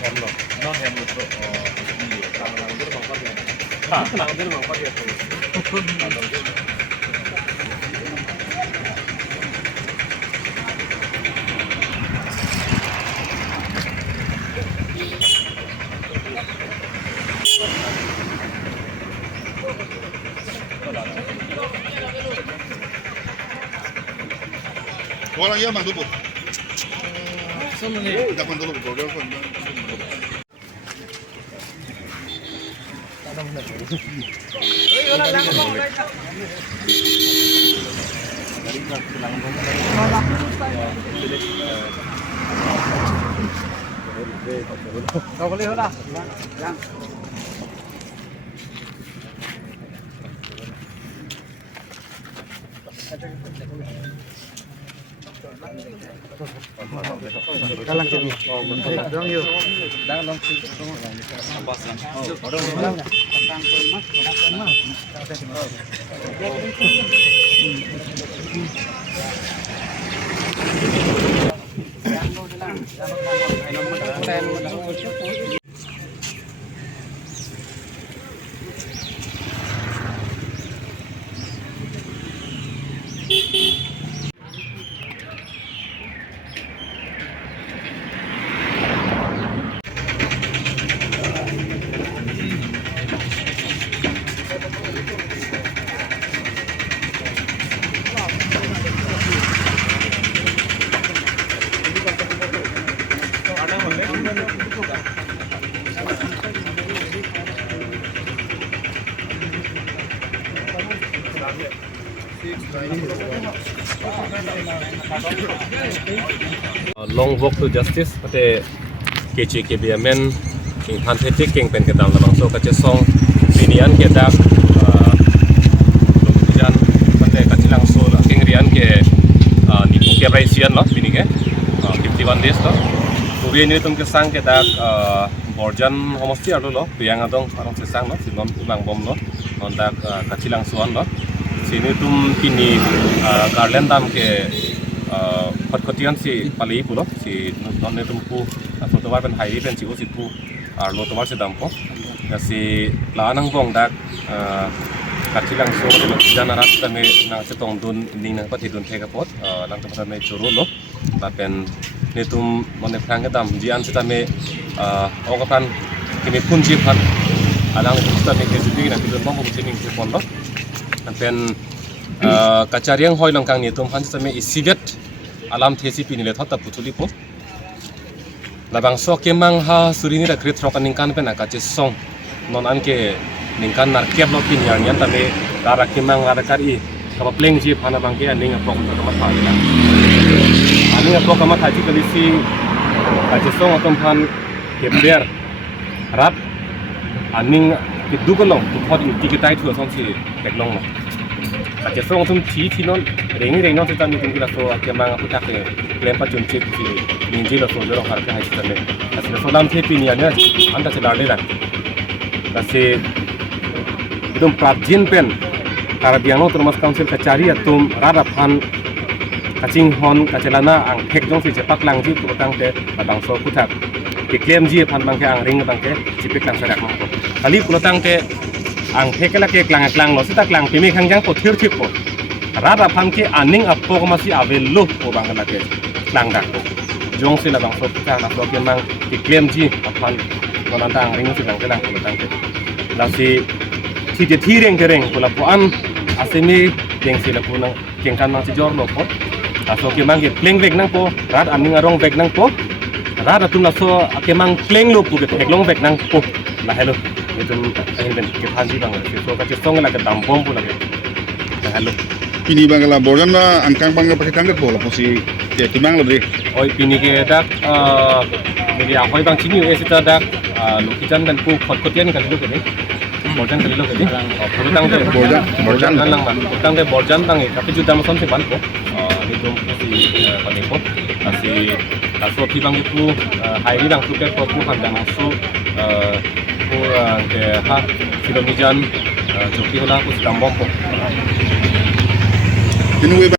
Hemlo, no hemlo to di lang dir mau pakai. Lang dir mau pakai to. Walang yaman dulu. Sumuni. Dapat dulu program kan. Kau boleh lah. Dalang kiri. Dong yuk. Dalang kiri. Long walk to justice pate kechi ke biamen king panthetic king pen kedam lamang so kache song binian ke dak lumjan pate kachilang so king rian ke ni ke raisian lo bini ke 51 days lo movie ni tum ke sang ke dak borjan homosti alo lo yang adong parang se sang lo sinon ulang bom lo on dak kachilang suan lo sini tum kini garland dam ke Kotian si pali pulo si non tumpu foto war pen hai pen sigo si pu lo to war si dampo ya si lanang bong dak katilang so lo jana rat tame na se tong dun ning na pati dun thega pot lang to me churu lo ta pen ne tum mone phang dam jian si tame ogapan kini punji phan alang si tame ke jubi na dun bong bong chining se pon lo pen kacariang hoi langkang ni tum han si tame isivet alam thesi pinile thota putuli po labang so kemang ha surini da krit rokan ningkan pe na kache song non anke ningkan nar kep lo pin yang yan tame dara kemang ada kari kapa pleng ji phana bangke aning apok kama thaila aning apok kama thaji kalisi kache song atom phan kepler rap aning kidukolong tu phot ni tikitai thu song si beklong lo kache song tum thi non reng non kita meeting kita so kemang aku tak lempar cuncit si ninji lo so jorong harga hai kita le asli so lam the pini anya anda se darle ran kasi idum prajin pen karabiano termas council kacari atum rada phan kacing hon kacelana ang thek jong si cepak lang ji putang te batang so putak ke claim ji phan bang ke ang ring bang ke cipik lang sadak mangko kali putang te ang thekela ke klang lo sita klang pimi khangjang ko thir thik ko rada phan ke aning apok masi avelo ko bangala ke lang dak ko jong sila bang so ta na so ke mang ki claim ji aphan nonanta ang ring si bang ke lang ko tang ke la si thi reng ko la po an asemi geng sila po nang geng kan mang si jor lo ko so ke mang ke pleng vek nang po rad aning arong vek nang po rada tum la so ke mang pleng lo po ke heklong vek nang po la hello itu ahin ben ke phanji bang ke so ka song la ke dam bom po la ke hello Pini bangala borjan na angkang bangga pakai tangga bola posi ya timang lebih. oi pini ke dak jadi apa bang sini sita dak lukisan dan pu kotian kan dulu ke borjan kan dulu ke purutang de borjan kan lang purutang de borjan tang tapi juta mason se ban ko itu si paling ko asi aso pi bang itu hai bang tu ke ko pu han dang so pu ke ha kilomijan joki hola ku tambong ko Pinu